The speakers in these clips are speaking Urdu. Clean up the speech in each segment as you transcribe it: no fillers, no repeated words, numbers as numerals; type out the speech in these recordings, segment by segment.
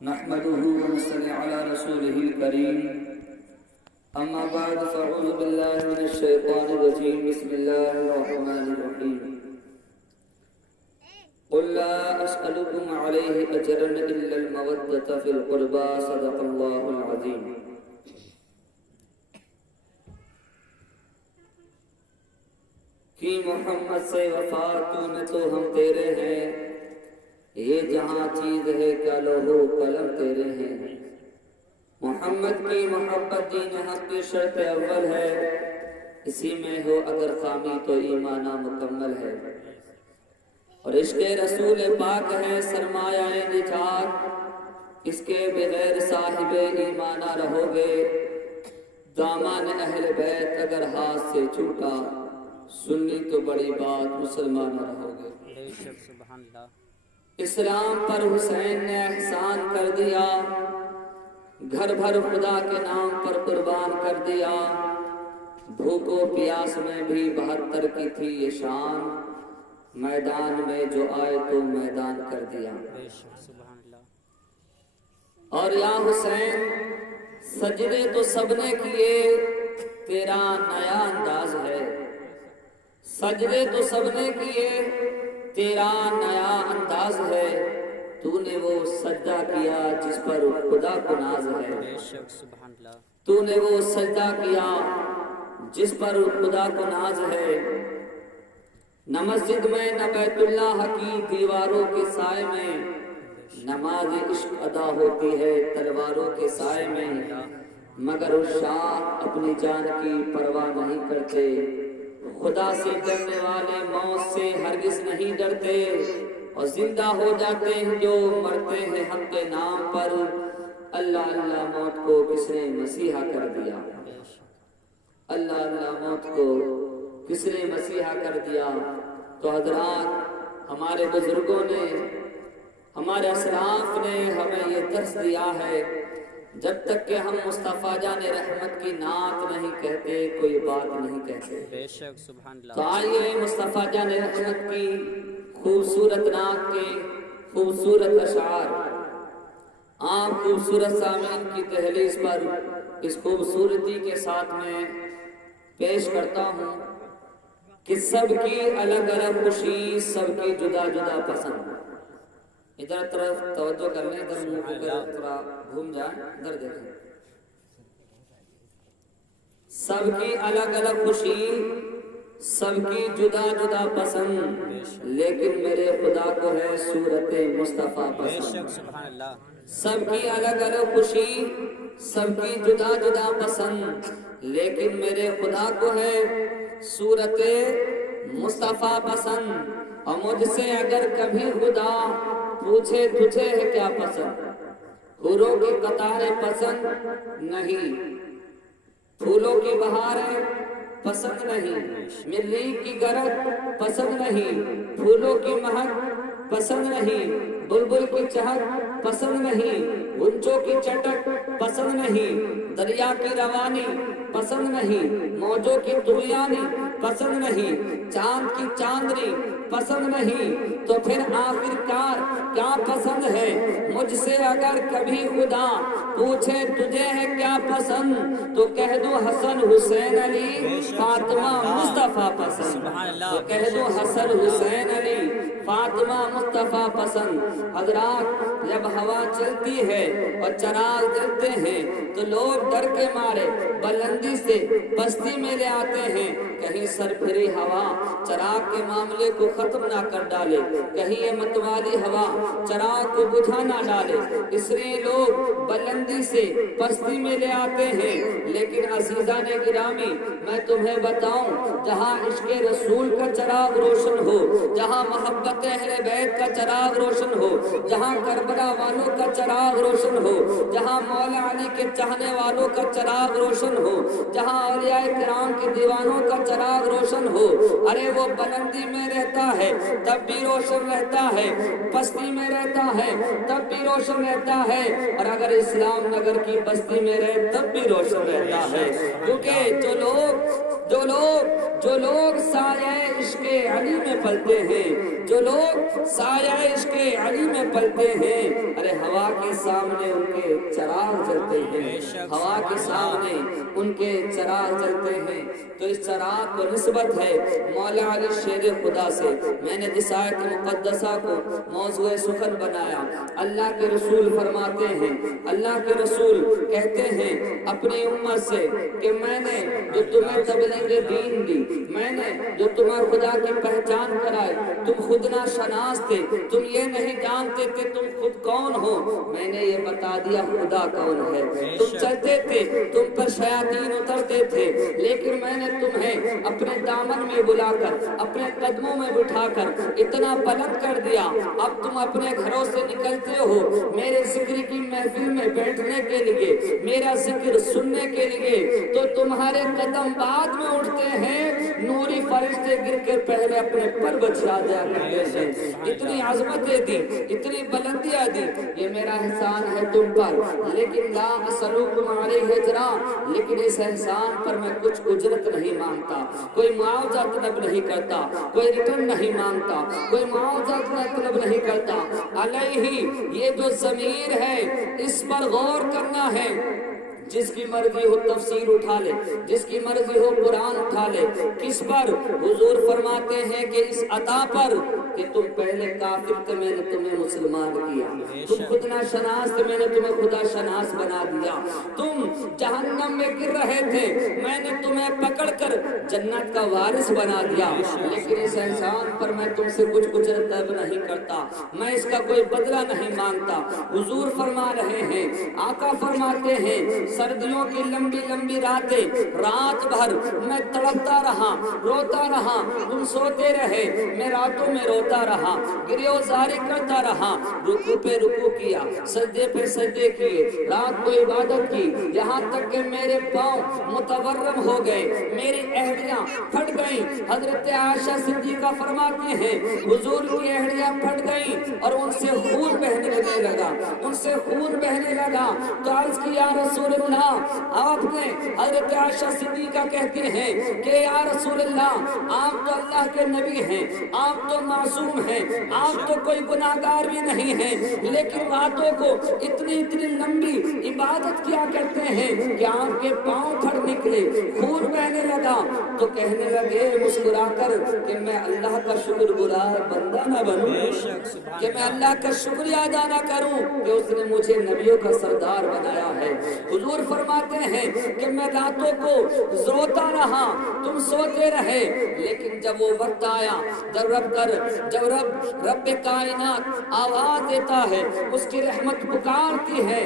نحمده ونصلي على رسوله الكريم أما بعد فأعوذ بالله من الشيطان الرجيم بسم الله الرحمن الرحيم قل لا أسألكم عليه أجرا إلا المودة في القربى صدق الله العظيم کہ محمد سے وفا تو میں تو ہم تیرے ہیں، یہ جہاں چیز ہے کیا لوح و قلم تیرے ہیں۔ محمد کی محبت دین حق کی شرط اول ہے، اسی میں ہو اگر خامی تو ایمان مکمل ہے، اور عشق رسول پاک ہے سرمایہ نجات، اس کے بغیر صاحب ایمانہ رہو گے۔ دامان اہل بیت اگر ہاتھ سے چھوٹا، سنی تو بڑی بات مسلمان رہو گے۔ اسلام پر حسین نے احسان کر دیا، گھر بھر خدا کے نام پر قربان کر دیا، بھوک و پیاس میں بھی 72 کی تھی یہ شان، میدان میں جو آئے تو میدان کر دیا۔ اور یا حسین سجدے تو سب نے کیے، تیرا نیا انداز ہے، سجدے تو سب نے کیے، تیرا نیا انداز ہے، تو نے وہ سجدہ کیا جس پر خدا کو ناز ہے، تو نے وہ سجدہ کیا جس پر خدا کو ناز ہے۔ نہ مسجد میں نہ بیت اللہ کی دیواروں کے سائے میں، نماز عشق ادا ہوتی ہے تلواروں کے سائے میں، مگر عشاق اپنی جان کی پرواہ نہیں کرتے، خدا سے ڈرنے والے موت سے ہرگز نہیں ڈرتے، اور زندہ ہو جاتے ہیں جو مرتے ہیں حق کے نام پر۔ اللہ اللہ موت کو کس نے مسیحا کر دیا، اللہ اللہ موت کو کس نے مسیحا کر دیا۔ تو حضرات، ہمارے بزرگوں نے، ہمارے اسلاف نے ہمیں یہ درس دیا ہے، جب تک کہ ہم مصطفیٰ جان رحمت کی نعت نہیں کہتے کوئی بات نہیں کہتے۔ تو آئیے مصطفیٰ جان رحمت کی خوبصورت نعت کے خوبصورت اشعار عام خوبصورت سامعین کی دہلیز پر اس خوبصورتی کے ساتھ میں پیش کرتا ہوں کہ سب کی الگ الگ خوشی، سب کی جدا جدا پسند۔ ادھر طرف توجہ کر لیں، ادھر منہ کو تھوڑا گھوم جائیں، ادھر دیکھیں۔ سب کی الگ الگ خوشی، سب کی جدا جدا پسند، لیکن میرے خدا کو ہے صورت مصطفیٰ پسند۔ سب کی الگ الگ خوشی، سب کی جدا جدا پسند، لیکن میرے خدا کو ہے صورت مصطفیٰ پسند۔ اور مجھ سے اگر کبھی خدا پوچھے تجھے ہے کیا پسند، حوروں کی قطاریں پسند نہیں، پھولوں کی بہاریں پسند نہیں، مریخ کی گرج پسند نہیں، پھولوں کی مہک پسند نہیں، بلبل کی چہک پسند نہیں، غنچوں کی چٹک پسند نہیں، دریا کی روانی پسند نہیں، موجوں کی طغیانی پسند نہیں، چاند کی چاندنی پسند نہیں، تو پھر آخر کار کیا پسند ہے؟ مجھ سے اگر کبھی خدا پوچھے تجھے ہے کیا پسند، تو کہہ دوں حسن حسین علی فاطمہ مصطفیٰ پسند، تو کہہ دوں حسن حسین علی فاطمہ مصطفیٰ پسند۔ حضرات، جب ہوا چلتی ہے اور چراغ جلتے ہیں تو لوگ ڈر کے مارے بلندی سے پستی میں لے آتے ہیں، کہیں سر پھری ہوا چراغ کے معاملے کو ختم نہ کر ڈالے، کہیں یہ متوالی ہوا چراغ کو بجھا نہ ڈالے، اس لیے لوگ بلندی سے پستی میں لے آتے ہیں۔ لیکن عزیزان گرامی، میں تمہیں بتاؤں، جہاں عشق رسول کا چراغ روشن ہو، جہاں محبت اہل بیت کا چراغ روشن ہو، جہاں کربلا والوں کا چراغ روشن ہو، جہاں مولا علی کے چاہنے والوں کا چراغ روشن ہو، جہاں اولیاء کرام کے دیوانوں کا چراغ روشن ہو، ارے وہ بلندی میں رہتا ہے تب بھی روشن رہتا ہے، پستی میں رہتا ہے تب بھی روشن رہتا ہے، اور اگر اسلام نگر کی بستی میں رہے تب بھی روشن رہتا ہے۔ کیونکہ جو لوگ سایہ عشق علی میں پلتے ہیں، جو لوگ سایہ عشق علی میں پلتے ہیں، ارے ہوا کے سامنے ان کے چراغ جلتے ہیں، ہوا کے سامنے ان کے چراغ جلتے ہیں۔ تو اس چراغ کو نسبت ہے مولا علی شیر خدا سے۔ میں نے جس آیت مقدسہ کو موضوع سخن بنایا، اللہ کے رسول فرماتے ہیں، اللہ کے رسول کہتے ہیں اپنی امت سے کہ میں نے جو تمہیں تبلیغ دین دی، میں نے جو تمہیں خدا کی پہچان کرائی، تم خود نہ شناس تھے، تم یہ نہیں جانتے تھے تم خود کون ہو، میں نے یہ بتا دیا خدا کون ہے۔ تم چلتے تھے، تم پر شیاطین اترتے تھے، لیکن میں نے تمہیں اپنے دامن میں بلا کر، اپنے قدموں میں بٹھا کر اتنا بلند کر دیا، اب تم اپنے گھروں سے نکلتے ہو میرے ذکر کی محفل میں بیٹھنے کے لیے، میرا ذکر سننے کے لیے، تو تمہارے قدم بعد میں اٹھتے ہیں، نوری فرشتے گر کے پہلے اپنے پر بچھا دیا کرتے ہیں۔ اتنی عظمتیں دی، اتنی بلندیاں دی، یہ میرا احسان ہے تم پر، لیکن لا اسألکم علیہ اجرا، لیکن اس احسان پر میں کچھ اجرت نہیں مانگتا، کوئی معاوضہ طلب نہیں کرتا، کوئی ریٹرن نہیں مانگتا، کوئی معاوضہ طلب نہیں کرتا۔ علیہ یہ جو ضمیر ہے اس پر غور کرنا ہے، جس کی مرضی ہو تفسیر اٹھا لے، جس کی مرضی ہو قرآن اٹھا لے، کس پر؟ حضور فرماتے ہیں کہ اس عطا پر کہ تم پہلے کافر تھے میں نے تمہیں مسلمان کیا، تم خود نہ شناس تھے میں نے تمہیں خدا شناس بنا دیا، تم جہنم میں گر رہے تھے میں نے تمہیں پکڑ کر جنت کا وارث بنا دیا، لیکن اس احسان پر میں تم سے کچھ اجرت طلب نہیں کرتا، میں اس کا کوئی بدلہ نہیں مانگتا۔ حضور فرما رہے ہیں، آقا فرماتے ہیں، سردیوں کی لمبی لمبی راتیں، رات بھر میں تڑپتا رہا، روتا رہا، تم سوتے رہے، میں راتوں میں روتا رہا، گریوزاری کرتا رہا، رکوع پہ رکوع کیا، سجدے پہ سجدے کیے، رات کو عبادت کی، یہاں تک کہ میرے پاؤں متورم ہو گئے، میری اہڑیاں پھٹ گئیں۔ حضرت عائشہ صدیقہ فرماتی ہیں حضور کی اہڑیاں پھٹ گئیں اور ان سے خون بہنے لگا، ان سے خون بہنے لگا، تو عرض کی یا رسول اللہ، آپ نے حضرت عائشہ صدیقہ کہتے ہیں کہ یا رسول اللہ آپ تو اللہ کے نبی ہیں، آپ تو معصوم ہیں، آپ تو کوئی گناہگار بھی نہیں ہیں، لیکن راتوں کو اتنی اتنی لمبی عبادت کیا کرتے ہیں کہ آپ کے پاؤں پھٹ نکلے، خون بہنے لگا، تو کہنے لگے مسکرا کر کہ میں اللہ کا شکر گزار بندہ نہ بنوں، کہ میں اللہ کا شکریہ ادا نہ کروں کہ اس نے مجھے نبیوں کا سردار بنایا ہے۔ حضور فرماتے ہیں کہ میں راتوں کو روتا رہا، تم سوتے رہے، لیکن جب وہ وقت آیا، جب رب کائنات آواز دیتا ہے، اس کی رحمت پکارتی ہے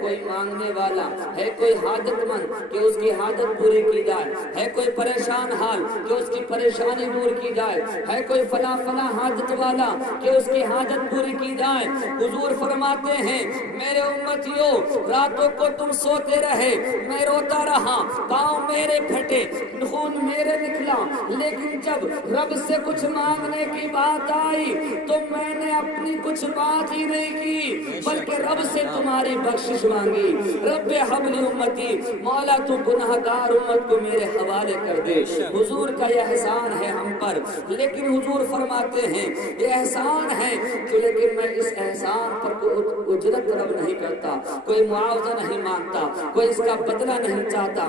کوئی مانگنے والا، ہے کوئی حاجت مند کہ اس کی حاجت پوری کی جائے، ہے کوئی پریشان حال کہ اس کی پریشانی دور کی جائے، ہے کوئی فلاں حاجت والا کہ اس کی حاجت پوری کی جائے۔ حضور فرماتے ہیں میرے امتیوں، راتوں کو تم سوتے رہے، میں روتا رہا، پاؤں میرے پھٹے، خون میرے نکلا، لیکن جب رب سے کچھ مانگنے کی بات آئی تو میں نے اپنی کچھ بات ہی نہیں کی، بلکہ رب سے تمہاری بخشش مانگی۔ رب حبل امتی، مولا تو گناہگار امت کو میرے حوالے کر دے۔ حضور کا یہ احسان ہے ہم پر، لیکن حضور فرماتے ہیں یہ احسان ہے کہ لیکن میں اس احسان پر کوئی اجرت طلب نہیں کرتا، کوئی معاوضہ نہیں مانگتا، کوئی اس کا بدلہ نہیں چاہتا۔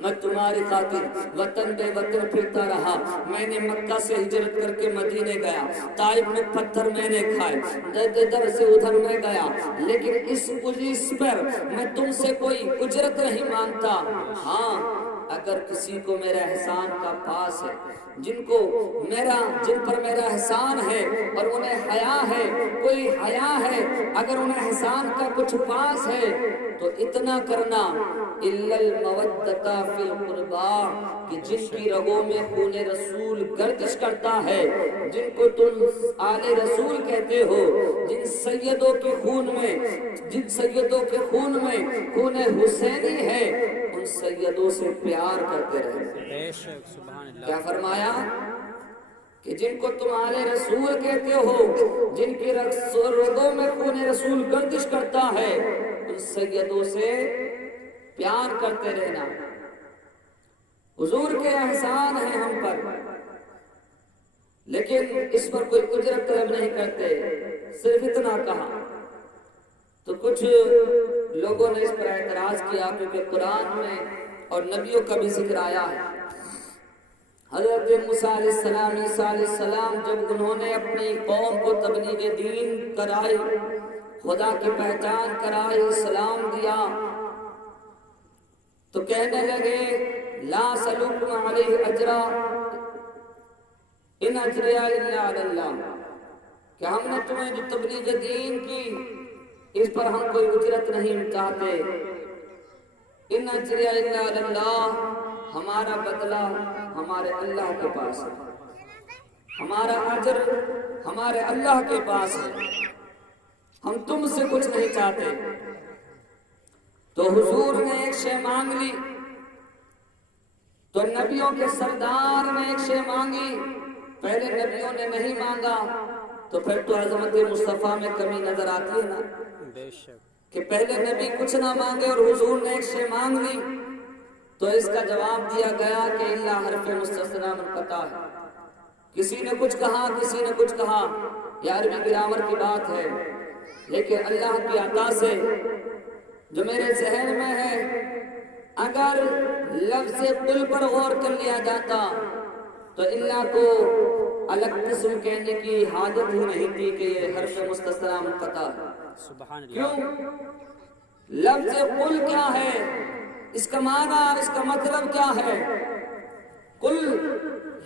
میں تمہاری خاطر وطن بے وطن پھرتا رہا، میں نے مکہ سے ہجرت کر کے مدینے گیا، طائف میں پتھر میں نے کھائے، ادھر سے ادھر میں گیا، لیکن اس پر میں تم سے کوئی اجرت نہیں مانگتا۔ ہاں اگر کسی کو میرا احسان کا پاس ہے، جن پر میرا احسان ہے اور انہیں حیا ہے، کوئی حیا ہے، اگر انہیں احسان کا کچھ پاس ہے تو اتنا کرنا الا المودۃ فی القربى، کہ جن کی رگوں میں خون رسول گردش کرتا ہے، جن کو تم آل رسول کہتے ہو، جن سیدوں کے خون میں خون حسینی ہے، ان سیدوں سے پیار کرتے رہے۔ کیا فرمایا کہ جن کو تم آل رسول کہتے ہو، جن کی رگوں میں خون رسول گردش کرتا ہے، ان سیدوں سے پیار کرتے رہنا۔ حضور کے احسان ہیں ہم پر، لیکن اس پر کوئی اجرت طلب نہیں کرتے۔ صرف اتنا کہا۔ تو کچھ لوگوں نے اس پر اعتراض کیا کیونکہ قرآن میں اور نبیوں کا بھی ذکر آیا ہے۔ حضرت موسیٰ علیہ السلام، عیسیٰ علیہ السلام جب انہوں نے اپنی قوم کو تبلیغ دین کرائی، خدا کی پہچان کرائی، اسلام دیا، تو کہنے لگے لا سلوکم علیہ اجرا ان اجریہ الا علی اللہ، کہ ہم نے تمہیں جو تبلیغ دین کی اس پر ہم کوئی اجرت نہیں چاہتے، ان اجریہ الا علی اللہ، ہمارا بدلہ ہمارے اللہ کے پاس ہے، ہمارا اجر ہمارے اللہ کے پاس ہے، ہم تم سے کچھ نہیں چاہتے۔ تو حضور نے ایک شے مانگ لی، تو نبیوں کے سردار نے ایک شے مانگی، پہلے نبیوں نے نہیں مانگا، تو پھر تو عظمت مصطفیٰ میں کمی نظر آتی ہے نا، کہ پہلے نبی کچھ نہ مانگے اور حضور نے ایک شے مانگ لی۔ تو اس کا جواب دیا گیا کہ اللہ حرف مستثنیٰ منقطع ہے، کسی نے کچھ کہا کسی نے کچھ کہا، یہ عربی گرامر کی بات ہے، لیکن اللہ کی عطا سے جو میرے ذہن میں ہے، اگر لفظ قل پر غور کر لیا جاتا تو اللہ کو الگ قسم کہنے کی حاجت ہی نہیں تھی کہ یہ حرف مستثنیٰ منقطع ہے۔ کیوں؟ لفظ قل کیا ہے، اس کا معنی، اس کا مطلب کیا ہے؟ قل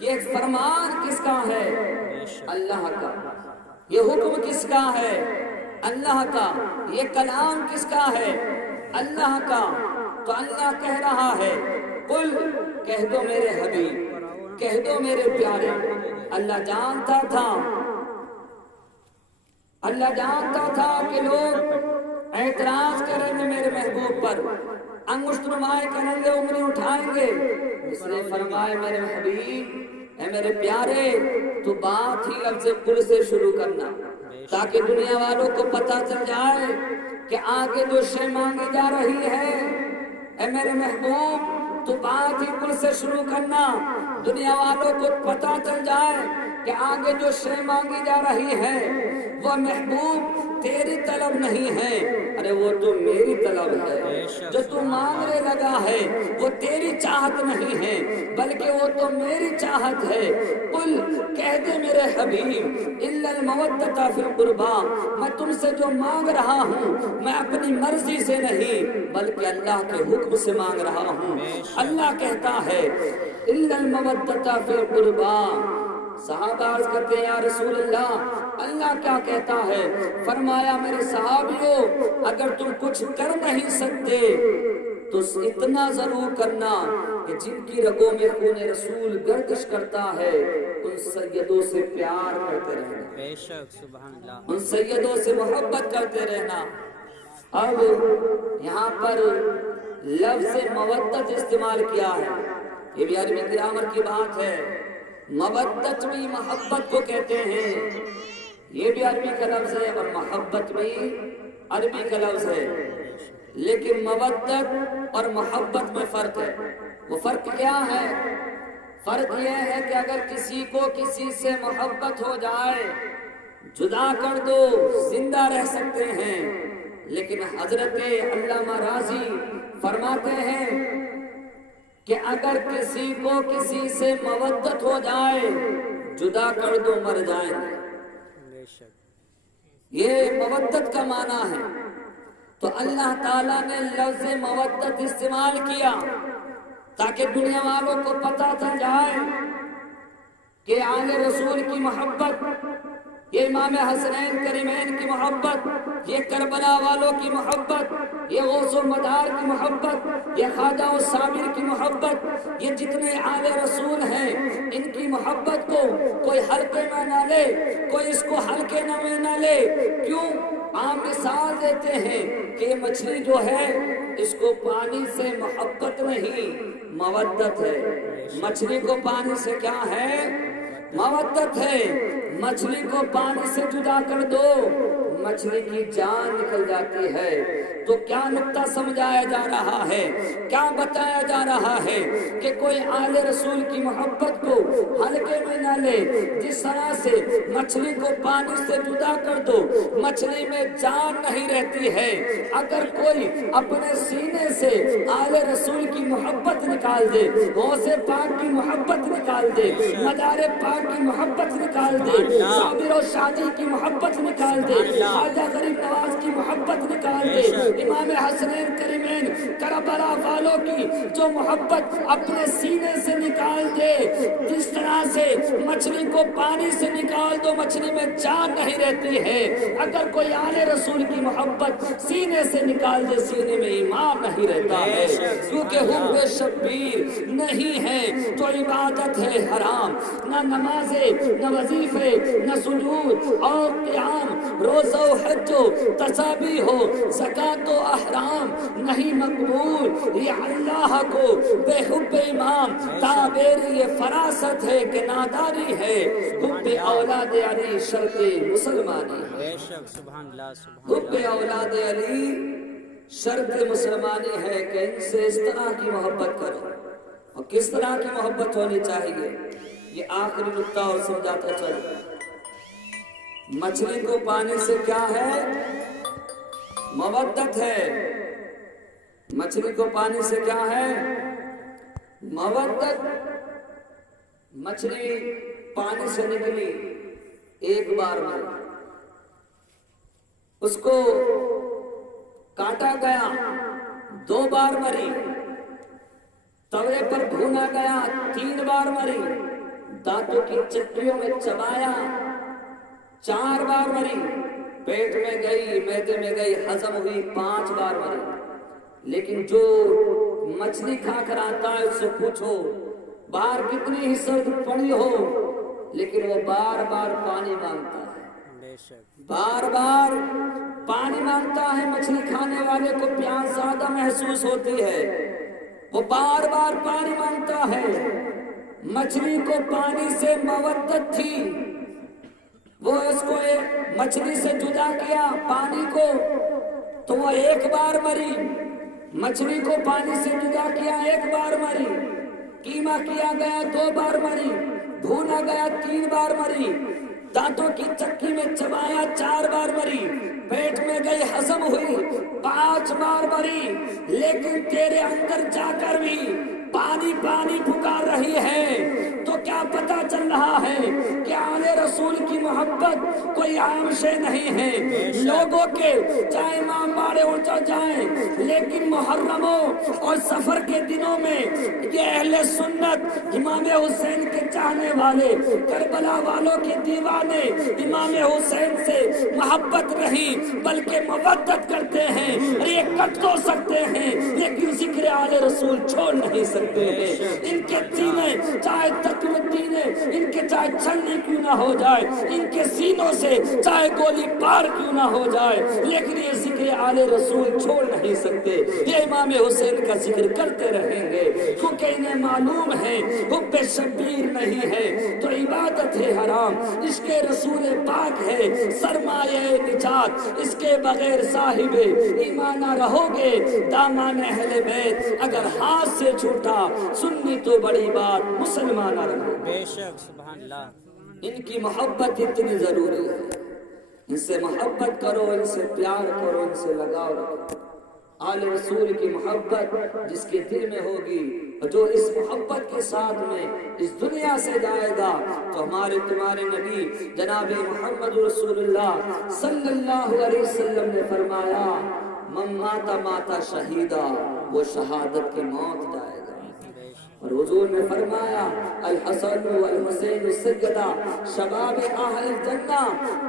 یہ فرمان کس کا ہے؟ اللہ کا۔ یہ حکم کس کا ہے؟ اللہ کا۔ یہ کلام کس کا ہے؟ اللہ کا۔ تو اللہ کہہ رہا ہے قل، کہہ دو میرے حبیب، کہہ دو میرے پیارے۔ اللہ جانتا تھا، اللہ جانتا تھا کہ لوگ اعتراض کریں گے میرے محبوب پر، انگشت نمائے کریں گے، انگلی اٹھائیں گے، اس نے فرمایا میرے حبیب، اے میرے پیارے، تو بات ہی لفظ قل سے شروع کرنا، تاکہ دنیا والوں کو پتہ چل جائے کہ آگے جو شے مانگی جا رہی ہے، اے میرے محبوب تو بات ہی قل سے شروع کرنا، دنیا والوں کو پتہ چل جائے کہ آگے جو شے مانگی جا رہی ہے وہ محبوب تیری طلب نہیں ہے، ارے وہ تو میری طلب ہے، جو تو مانگنے لگا ہے وہ تیری چاہت نہیں ہے بلکہ وہ تو میری چاہت ہے۔ قل، کہہ دے میرے حبیب، الا المودۃ فی القربى، میں تم سے جو مانگ رہا ہوں میں اپنی مرضی سے نہیں بلکہ اللہ کے حکم سے مانگ رہا ہوں۔ اللہ کہتا ہے الا المودۃ فی القربى۔ صحابہ عرض کرتے ہیں یا رسول اللہ کیا کہتا ہے؟ فرمایا میرے صحابیوں، اگر تم کچھ کر نہیں سکتے تو اتنا ضرور کرنا کہ جن کی رگوں میں خون رسول گردش کرتا ہے ان سیدوں سے پیار کرتے رہنا، بے شک سبحان اللہ، ان سیدوں سے محبت کرتے رہنا۔ اب یہاں پر لفظ مودت استعمال کیا ہے، یہ بھی عربی گرامر کی بات ہے۔ مودت بھی محبت کو کہتے ہیں، یہ بھی عربی کا لفظ ہے، اور محبت بھی عربی کا لفظ ہے، لیکن مودت اور محبت میں فرق ہے۔ وہ فرق کیا ہے؟ فرق یہ ہے کہ اگر کسی کو کسی سے محبت ہو جائے، جدا کر دو، زندہ رہ سکتے ہیں، لیکن حضرت علامہ راضی فرماتے ہیں کہ اگر کسی کو کسی سے مودت ہو جائے، جدا کر دو، مر جائیں گے۔ یہ مودت کا معنی ہے۔ تو اللہ تعالیٰ نے لفظ مودت استعمال کیا تاکہ دنیا والوں کو پتہ چل جائے کہ آل رسول کی محبت، یہ امام حسنین کریمین کی محبت، یہ کربلا والوں کی محبت، یہ غوث و مدار کی محبت، یہ خواجہ و صابر کی محبت، یہ جتنے آل رسول ہیں ان کی محبت کو کوئی ہلکے میں نہ لے، کوئی اس کو ہلکے میں نہ لے۔ کیوں؟ عام مثال دیتے ہیں کہ یہ مچھلی جو ہے اس کو پانی سے محبت نہیں مودت ہے، مچھلی کو پانی سے کیا ہے؟ مودت ہے۔ مچھلی کو پانی سے جدا کر دو، مچھلی کی جان نکل جاتی ہے۔ تو کیا نقطہ سمجھایا جا رہا ہے، کیا بتایا جا رہا ہے کہ کوئی آل رسول کی محبت کو ہلکے میں نہ لے۔ جس طرح سے مچھلی کو پانی سے جدا کر دو، مچھلی میں جان نہیں رہتی ہے، اگر کوئی اپنے سینے سے آل رسول کی محبت نکال دے، غوث پاک کی محبت نکال دے، مدار پاک کی محبت نکال دے، صابر و شادی کی محبت نکال دے، خواجہ غریب نواز کی محبت نکال دے، امام حسنین کریمین کربلا والوں کی جو محبت اپنے سینے سے نکال دے، جس طرح سے مچھلی کو پانی سے نکال دو مچھلی میں جان نہیں رہتی ہے، اگر کوئی آل رسول کی محبت سینے سے نکال دے سینے میں ایمان نہیں رہتا ہے، کیونکہ حب شبیر نہیں ہے تو عبادت ہے حرام، نہ نمازیں نہ وظیفے نہ سجود اور قیام، روزہ و حج و تسابیح ہو، زکوٰۃ و احرام نہیں مقبول، یہ اللہ کو بے حب امام تعبیر یہ فراست ہے کہ ناداری ہے، حب اولاد علی شرط مسلمانی ہے، حب اولاد علی شرط مسلمانی ہے کہ ان سے اس طرح کی محبت کرو۔ اور کس طرح کی محبت ہونی چاہیے، یہ آخری نقطہ اور سمجھاتا چلو۔ مچھلی کو پانی سے کیا ہے؟ مودت ہے۔ مچھلی کو پانی سے کیا ہے؟ مودت۔ مچھلی پانی سے نکلی، ایک بار مری، اس کو کاٹا گیا، 2 بار مری، توے پر بھونا گیا، 3 بار مری، دانتوں کی چٹیوں میں چبایا، 4 بار مری، پیٹ میں گئی، معدے میں گئی، ہضم ہوئی، 5 بار مری۔ لیکن جو مچھلی کھا کر آتا ہے اس سے پوچھو باہر کتنی ہی سرد پڑی ہو، لیکن وہ بار بار پانی مانگتا ہے، بار بار پانی مانگتا ہے۔ مچھلی کھانے والے کو پیاس زیادہ محسوس ہوتی ہے، وہ بار بار پانی مانگتا ہے۔ مچھلی کو پانی سے مودت تھی، وہ اس کو مچھلی سے جدا کیا پانی کو تو وہ 1 بار مری، مچھلی کو پانی سے جدا کیا 1 بار مری، قیمہ کیا گیا 2 بار مری، بھونا گیا 3 بار مری، دانتوں کی چکی میں چبایا 4 بار مری، پیٹ میں گئی ہضم ہوئی 5 بار مری۔ لیکن تیرے اندر جا کر بھی پانی پانی پکار رہی ہے، تو کیا پتا چل رہا ہے کہ آل رسول کی محبت کوئی عام شے نہیں ہے۔ لوگوں کے چاہے امام باڑے اونچا جائیں، لیکن محرموں اور سفر کے دنوں میں یہ اہل سنت امام حسین کے چاہنے والے، کربلا والوں کے دیوانے امام حسین سے محبت نہیں بلکہ مودت کرتے ہیں۔ یہ کٹ تو سکتے ہیں لیکن ذکر آل رسول چھوڑ نہیں سکتے ہیں۔ ان کے سینے چاہے تقوی دینے، ان کے چاہے چھلنی کیوں نہ ہو جائے، ان کے سینوں سے چاہے گولی پار کیوں نہ ہو جائے، لیکن یہ ذکر آل رسول چھوڑ نہیں سکتے۔ یہ امام حسین کا ذکر کرتے رہیں گے کیونکہ انہیں معلوم ہے حب شبیر نہیں ہے تو عبادت ہے حرام، عشق رسول پاک ہے سرمایہ نجات، اس کے بغیر صاحب ایمان نہ رہو گے۔ دامان اہل بیت اگر ہاتھ سے چھوٹا، سننی تو بڑی بات مسلمان نہ رہو۔ بے شک، سبحان اللہ۔ ان کی محبت اتنی ضروری ہے، ان سے محبت کرو، ان سے پیار کرو، ان سے لگاؤ رکھو۔ آل رسول کی محبت جس کے دل میں ہوگی اور جو اس محبت کے ساتھ میں اس دنیا سے جائے گا تو ہمارے تمہارے نبی جناب محمد رسول اللہ صلی اللہ علیہ وسلم نے فرمایا من مات ماتا شہیدہ، وہ شہادت کی موت جائے گا۔ اور حضور نے فرمایا الحسن والحسین سیدہ شباب اہل الجنہ،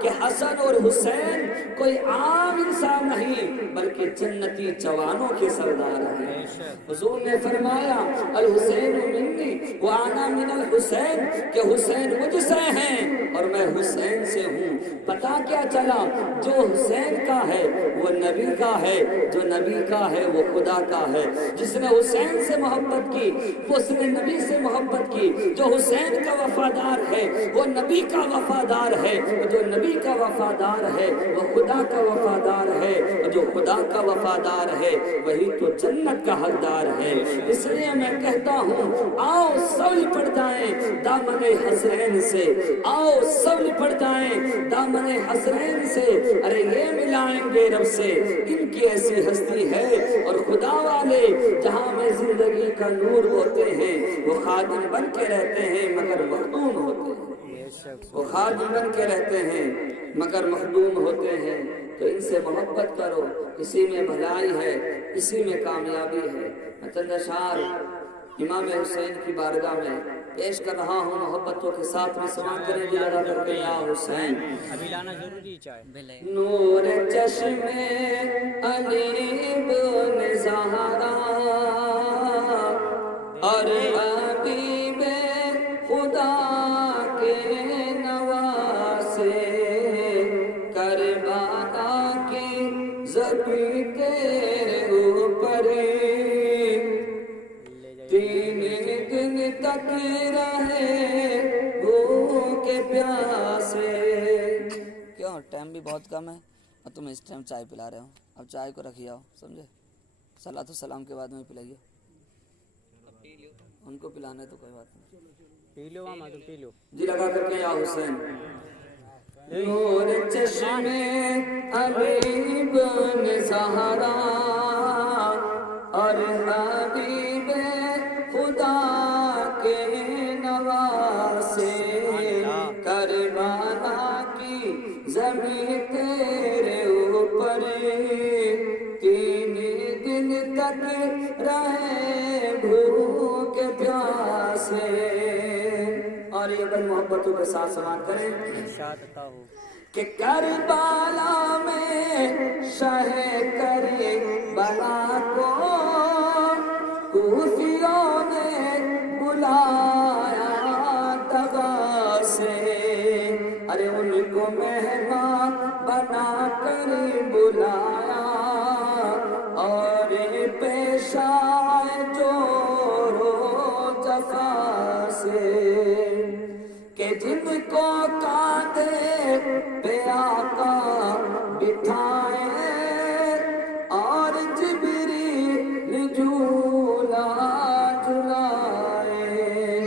کہ حسن اور حسین کوئی عام انسان نہیں بلکہ جنتی جوانوں کے سردار ہیں۔ حضور نے فرمایا الحسین منی وانا من الحسین، کہ حسین مجھ سے ہیں اور میں حسین سے ہوں۔ پتا کیا چلا؟ جو حسین کا ہے وہ نبی کا ہے، جو نبی کا ہے وہ خدا کا ہے۔ جس نے حسین سے محبت کی وہ اس نے نبی سے محبت کی۔ جو حسین کا وفادار ہے وہ نبی کا وفادار ہے، جو نبی کا وفادار ہے وہ خدا کا وفادار ہے، اور جو خدا کا وفادار ہے وہی تو جنت کا حقدار ہے۔ اس لیے میں کہتا ہوں آؤ سب لپٹ جائیں دامن حسنین سے، آؤ سب لپٹ جائیں دامن حسنین سے، ارے یہ ملائیں گے رب سے، ان کی ایسی ہستی ہے۔ اور خدا والے جہاں میں زندگی کا نور ہوتے ہیں وہ خادم بن کے رہتے ہیں مگر مخدوم ہوتے ہیں، وہ خادم بن کے رہتے ہیں مگر مخدوم ہوتے ہیں۔ تو ان سے محبت کرو، اسی میں بھلائی ہے، اسی میں کامیابی ہے۔ میں چند اشعار امام حسین کی بارگاہ میں پیش کر رہا ہوں، محبتوں کے ساتھ میں سماعت کریں گے لگا کر کے یا حسین۔ ابھی لانا ضروری چاہے نور چشم علی بن زہرا اور حبیب خدا کے نواسے، کربلا کی زمین تیرے اوپر تین دن تک رہے بھوکے پیاسے۔ کیوں ٹائم بھی بہت کم ہے اور تم اس ٹائم چائے پلا رہے ہو، اب چائے کو رکھیے آؤ، سمجھے؟ صلاۃ السلام کے بعد میں پلائیے، ان کو پلانا ہے تو کوئی بات نہیں، پی لو ماما تو پی لو جی لگا کر کے یا حسین۔ نور چشم علی بن زہرا اور حبیب خدا کے نواسے، کربلا کی زمین تیرے اوپر تین دن تک رہے بھوک پیاسے۔ اور یہ بڑی محبتوں کے ساتھ سماعت کریں کہ کربلا میں شاہ کربلا کو کوفیوں نے بلایا دغا سے، ارے ان کو مہمان بنا کر بلایا اور پیش آئے جور و جفا سے، کہ جن کو کاندھے پہ آقا بٹھائے اور جبریل جھولا جھلائے،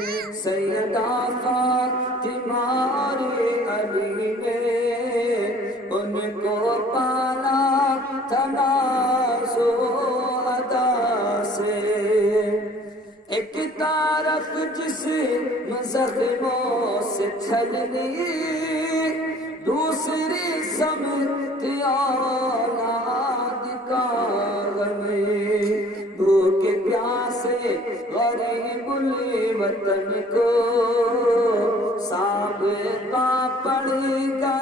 سیدہ فاطمہ اور علی نے ان کو پالا تھا ناز و ادا سے۔ ایک طرف جسم زخموں سے چھلنی، دوسری سمت اولاد کا غم، بھوک پیاسے غریب الوطن کو سابقہ پڑ گیا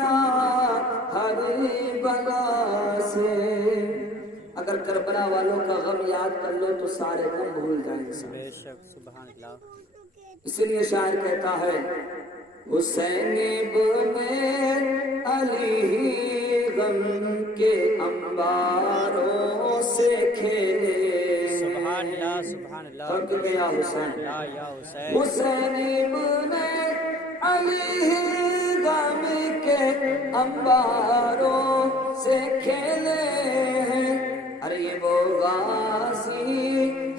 ہر بلا سے۔ اگر کربلا والوں کا غم یاد کر لو تو سارے غم بھول جائیں گے۔ بے شک سبحان اللہ۔ اسی لیے شاعر کہتا ہے حسین ابن علی غم کے انباروں سے کھیلے، سبحان اللہ سبحان اللہ۔ تھک گیا حسین، یا حسین، حسین ابن علی غم کے انباروں سے کھیلے ہیں، ارے یہ وہ غازی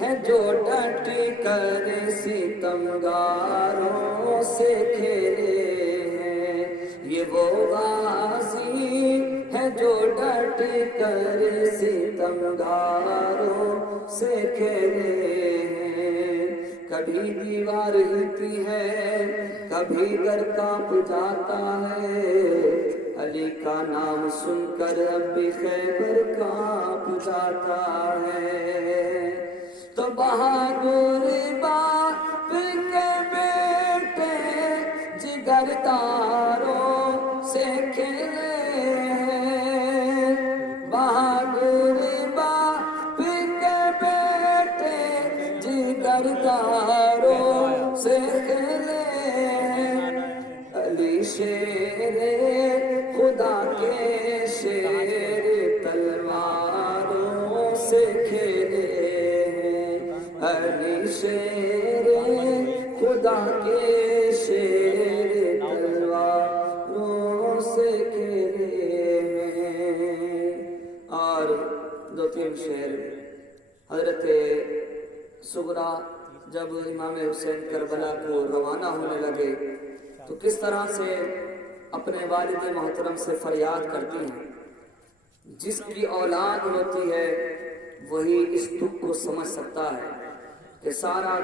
ہے جو ڈٹ کر ستمگاروں سے کھیلے ہیں، یہ وہ غازی ہے جو ڈٹ کر ستمگاروں سے کھیلے ہیں۔ کبھی دیوار ہلتی ہے کبھی در کانپ جاتا ہے، علی کا نام سن کر اب بھی خیبر کانپ جاتا ہے۔ تو بہادر باپ کے بیٹے جگرداروں سے کھیلے ہیں، بہادر باپ کے بیٹے جگرداروں سے کھیلے ہیں، علی شیر شیر خدا کے شیر تلواروں سے کھیلے ہیں۔ اور دو تین شعر حضرت صغرا جب امام حسین کربلا کو روانہ ہونے لگے تو کس طرح سے اپنے والد محترم سے فریاد کرتی ہیں۔ جس کی اولاد ہوتی ہے وہی اس دکھ کو سمجھ سکتا ہے کہ سارا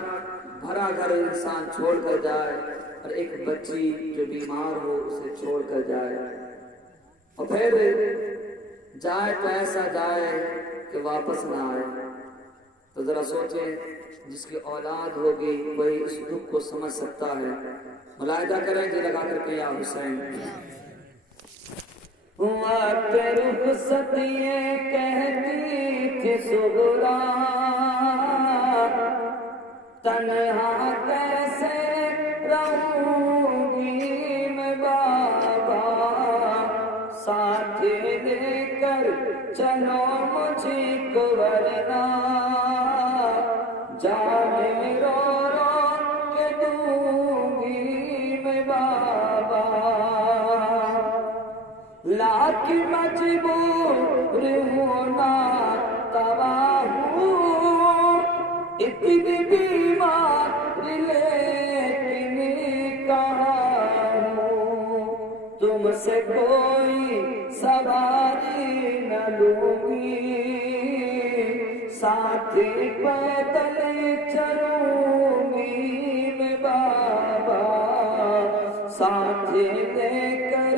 بھرا گھر انسان چھوڑ کر جائے اور ایک بچی جو بیمار ہو اسے چھوڑ کر جائے، اور پھر جائے تو ایسا جائے کہ واپس نہ آئے۔ تو ذرا سوچیں، جس کی اولاد ہوگی وہی اس دکھ کو سمجھ سکتا ہے۔ ملاحظہ کریں جی لگا کر کے یا حسین۔ وقت رخصت یہ کہتی تھی صغرا، تنہا کیسے رہوں گی میں بابا، ساتھ لے کر چلو مجھے کو ورنہ جانے رو رو کے دوں گی میں بابا، لاکھ مجبور ہونا تباہ ہوں، اتنی بیمار لیکن کہاں ہوں، تم سے کوئی سواری نہ لوں گی، ساتھ پیدل چلوں گی میں بابا، ساتھ لے کر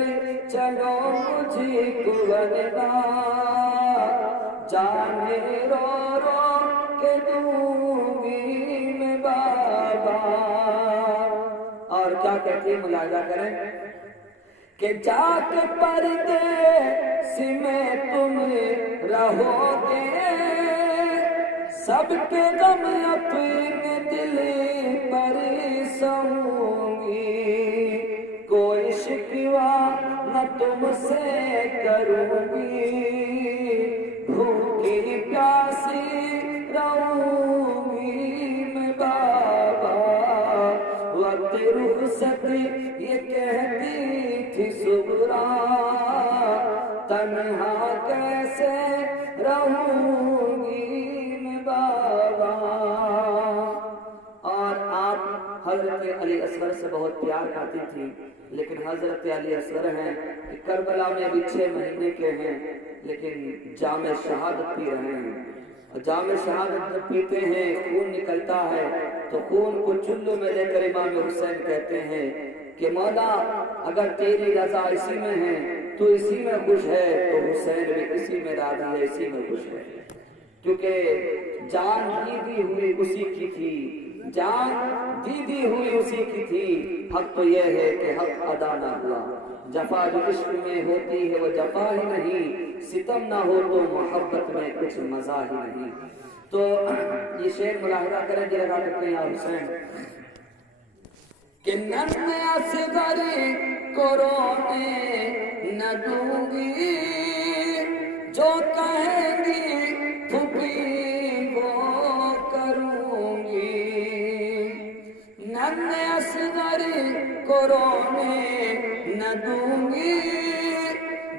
چلو مجھے کو ورنہ جانے رو رو کے دوں گی میں بابا۔ اور کیا کہتی ہے ملاحظہ کریں کہ جا کے پردیس میں تم رہو گے، سب کے غم اپنے دل پر سہوں گی، کوئی شکوہ نہ تم سے کروں گی، بھوکی پیاسی رہوں گی میں بابا، وقت رخصت یہ کہتی تھی صغرا، تنہا کیسے رہوں گی میں بابا۔ اور آپ حضرت علی اصغر سے بہت پیار کرتی تھی، لیکن حضرت علی اصغر ہیں کہ کربلا میں ابھی 6 مہینے کے ہیں لیکن جام شہادت پی رہے ہیں، اور جام شہادت جب پیتے ہیں خون نکلتا ہے تو خون کو چلو میں لے کر امام حسین کہتے ہیں کہ مولا اگر تیری رضا اسی میں ہے تو اسی میں خوش ہے، تو حسین بھی اسی میں راضی ہے، اسی میں خوش ہے، کیونکہ جان دی ہوئی اسی کی تھی، جان دی ہوئی اسی کی تھی، حق تو یہ ہے کہ حق ادا نہ ہوا، جفا جو عشق میں ہوتی ہے وہ جفا ہی نہیں، ستم نہ ہو تو محبت میں کچھ مزہ ہی نہیں۔ تو یہ شعر ملاحظہ کریں جی لگا کرتے ہیں یا حسین کہ نن اصغر کو رونے نہ دوں گی، جو کہیں گی پھوپھی وہ کروں گی، نن اصغر کو رونے نہ دوں گی،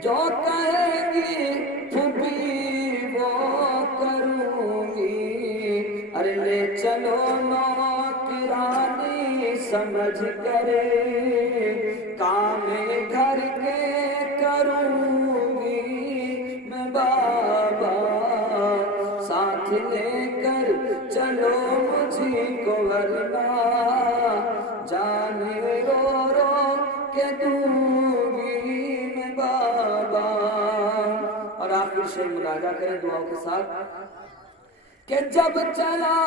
جو کہیں گی پھوپھی وہ کروں گی، ارے لے چلو نوکرانی سمجھ کر کام گھر کے کروں گی میں بابا، ساتھ لے کر چلو مجھے کو ورنہ جانے رو رو کے دوں گی میں بابا۔ اور آخر شعر ملاحظہ کریں دعاؤں کے ساتھ کہ جب چلا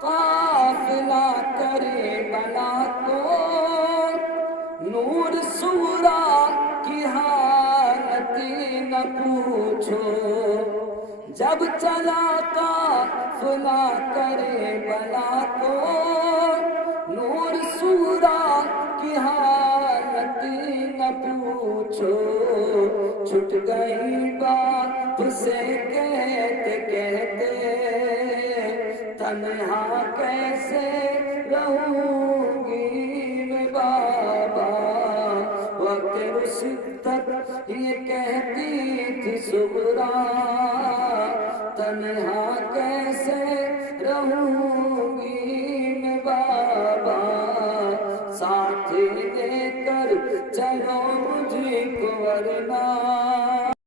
قافلہ کربلا کو نور صغرا کی حالت نہ پوچھو، جب چلا قافلہ کربلا کو نور صغرا کی حالت نہ پوچھو، چھٹ گئی بات سے کہتے کہتے تنہا کیسے رہوں گی میں بابا، وقت رشدت یہ کہتی تھی صغرا، تنہا